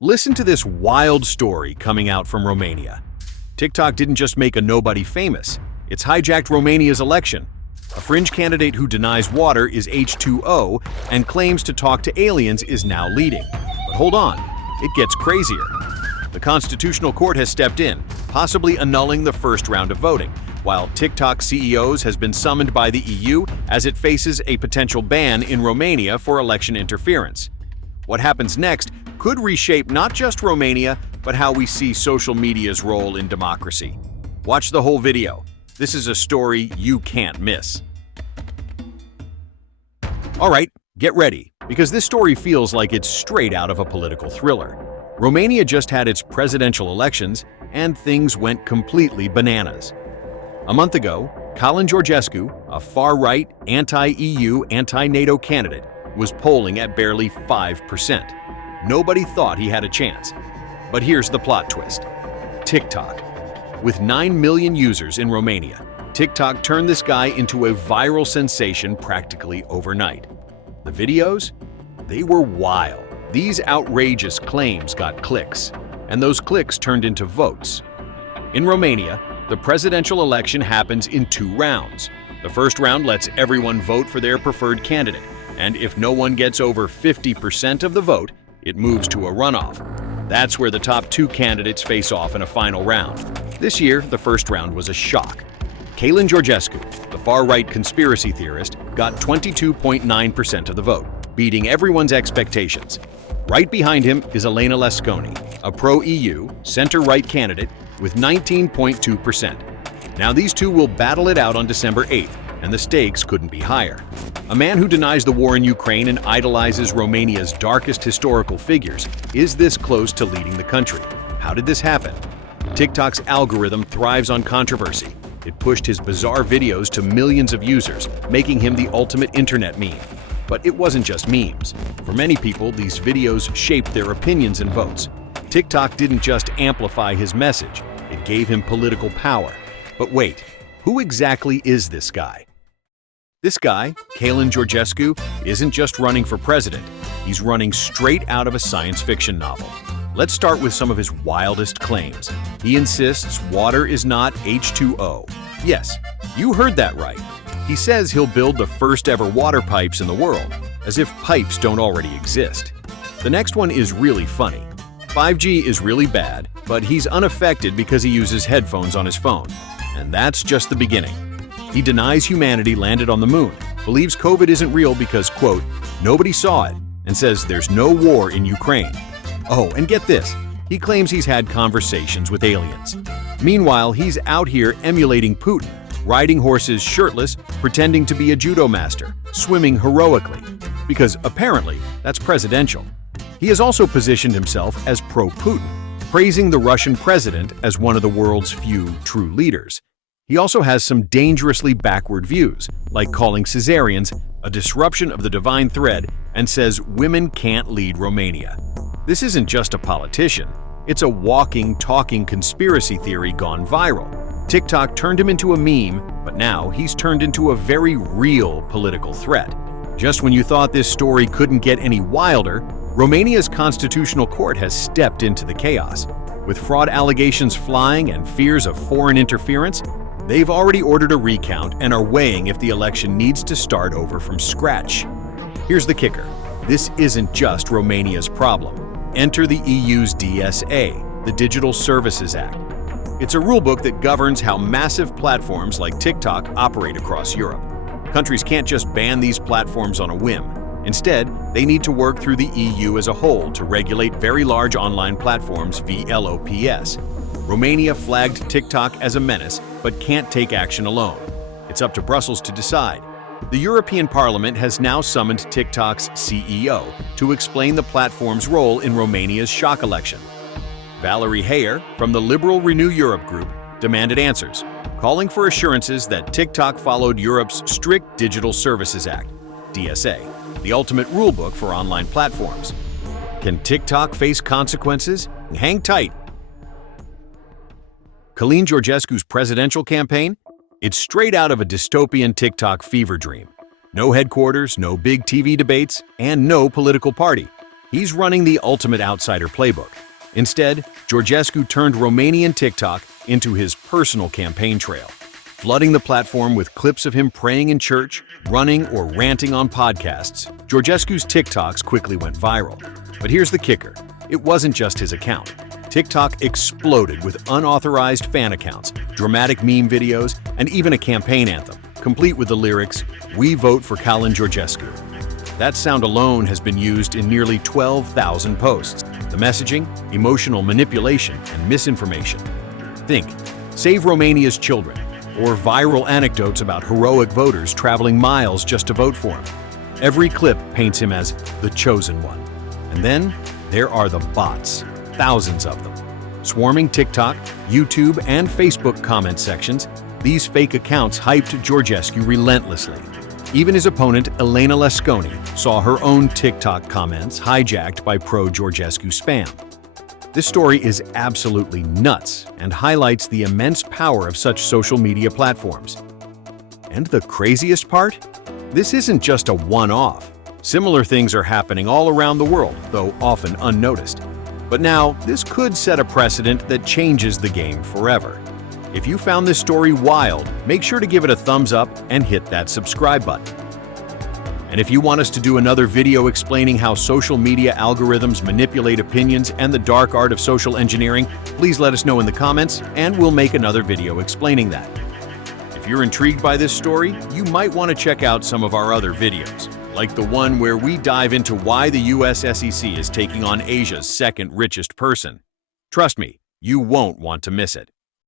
Listen to this wild story coming out from Romania. TikTok didn't just make a nobody famous, it's hijacked Romania's election. A fringe candidate who denies water is H2O and claims to talk to aliens is now leading. But hold on, it gets crazier. The Constitutional Court has stepped in, possibly annulling the first round of voting, while TikTok CEOs has been summoned by the EU as it faces a potential ban in Romania for election interference. What happens next could reshape not just Romania, but how we see social media's role in democracy. Watch the whole video. This is a story you can't miss. All right, get ready, because this story feels like it's straight out of a political thriller. Romania just had its presidential elections, and things went completely bananas. A month ago, Georgescu, a far-right, anti-EU, anti-NATO candidate, was polling at barely 5%. Nobody thought he had a chance. But here's the plot twist. TikTok. With 9 million users in Romania, TikTok turned this guy into a viral sensation practically overnight. The videos? They were wild. These outrageous claims got clicks, and those clicks turned into votes. In Romania, the presidential election happens in 2 rounds. The first round lets everyone vote for their preferred candidate, and if no one gets over 50% of the vote, it moves to a runoff. That's where the top 2 candidates face off in a final round. This year, the first round was a shock. Georgescu, the far-right conspiracy theorist, got 22.9% of the vote, beating everyone's expectations. Right behind him is Elena Lesconi, a pro-EU, center-right candidate with 19.2%. Now these two will battle it out on December 8th, and the stakes couldn't be higher. A man who denies the war in Ukraine and idolizes Romania's darkest historical figures is this close to leading the country. How did this happen? TikTok's algorithm thrives on controversy. It pushed his bizarre videos to millions of users, making him the ultimate internet meme. But it wasn't just memes. For many people, these videos shaped their opinions and votes. TikTok didn't just amplify his message, it gave him political power. But wait, who exactly is this guy? This guy, Georgescu, isn't just running for president, he's running straight out of a science fiction novel. Let's start with some of his wildest claims. He insists water is not H2O. Yes, you heard that right. He says he'll build the first ever water pipes in the world, as if pipes don't already exist. The next one is really funny. 5G is really bad, but he's unaffected because he uses headphones on his phone. And that's just the beginning. He denies humanity landed on the moon, believes COVID isn't real because, quote, nobody saw it, and says there's no war in Ukraine. Oh, and get this, he claims he's had conversations with aliens. Meanwhile, he's out here emulating Putin, riding horses shirtless, pretending to be a judo master, swimming heroically, because apparently that's presidential. He has also positioned himself as pro-Putin, praising the Russian president as one of the world's few true leaders. He also has some dangerously backward views, like calling cesareans a disruption of the divine thread and says women can't lead Romania. This isn't just a politician, it's a walking, talking conspiracy theory gone viral. TikTok turned him into a meme, but now he's turned into a very real political threat. Just when you thought this story couldn't get any wilder, Romania's Constitutional Court has stepped into the chaos. With fraud allegations flying and fears of foreign interference, they've already ordered a recount and are weighing if the election needs to start over from scratch. Here's the kicker. This isn't just Romania's problem. Enter the EU's DSA, the Digital Services Act. It's a rulebook that governs how massive platforms like TikTok operate across Europe. Countries can't just ban these platforms on a whim. Instead, they need to work through the EU as a whole to regulate very large online platforms VLOPS. Romania flagged TikTok as a menace, but can't take action alone. It's up to Brussels to decide. The European Parliament has now summoned TikTok's CEO to explain the platform's role in Romania's shock election. Valerie Hayer, from the Liberal Renew Europe group, demanded answers, calling for assurances that TikTok followed Europe's strict Digital Services Act, DSA, the ultimate rulebook for online platforms. Can TikTok face consequences? Hang tight. Georgescu's presidential campaign? It's straight out of a dystopian TikTok fever dream. No headquarters, no big TV debates, and no political party. He's running the ultimate outsider playbook. Instead, Georgescu turned Romanian TikTok into his personal campaign trail, flooding the platform with clips of him praying in church, running, or ranting on podcasts. Georgescu's TikToks quickly went viral. But here's the kicker. It wasn't just his account. TikTok exploded with unauthorized fan accounts, dramatic meme videos, and even a campaign anthem, complete with the lyrics, "We vote for Calin Georgescu." That sound alone has been used in nearly 12,000 posts. The messaging, emotional manipulation, and misinformation. Think, Save Romania's Children, or viral anecdotes about heroic voters traveling miles just to vote for him. Every clip paints him as the chosen one. And then there are the bots, thousands of them. Swarming TikTok, YouTube, and Facebook comment sections, these fake accounts hyped Georgescu relentlessly. Even his opponent, Elena Lesconi, saw her own TikTok comments hijacked by pro-Georgescu spam. This story is absolutely nuts and highlights the immense power of such social media platforms. And the craziest part? This isn't just a one-off. Similar things are happening all around the world, though often unnoticed. But now, this could set a precedent that changes the game forever. If you found this story wild, make sure to give it a thumbs up and hit that subscribe button. And if you want us to do another video explaining how social media algorithms manipulate opinions and the dark art of social engineering, please let us know in the comments, and we'll make another video explaining that. If you're intrigued by this story, you might want to check out some of our other videos, like the one where we dive into why the US SEC is taking on Asia's second richest person. Trust me, you won't want to miss it.